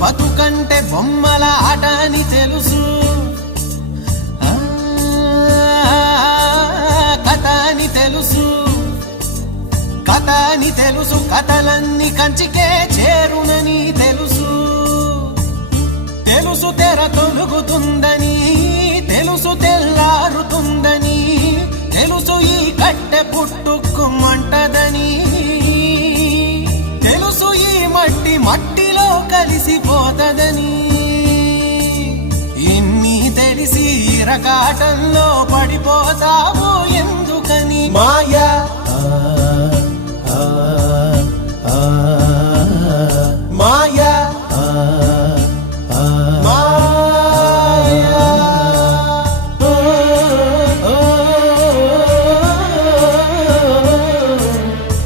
బతుకంటే బొమ్మల ఆట అని తెలుసు, కథ అని తెలుసు, కథ అని తెలుసు, కథలన్నీ కంచికే చేరునని తెలుసు. తెలుసు తెర తొలుగుతుందని, తెలుసు తెల్లారుతుందని, తెలుసు ఈ కట్టె పుట్టుకుమంటదని, తెలుసు ఈ మట్టి మట్టిలో కలిసిపోతదని. ఇన్ని తెలిసి రకాటంలో పడిపోతావు ఎందుకని? మాయా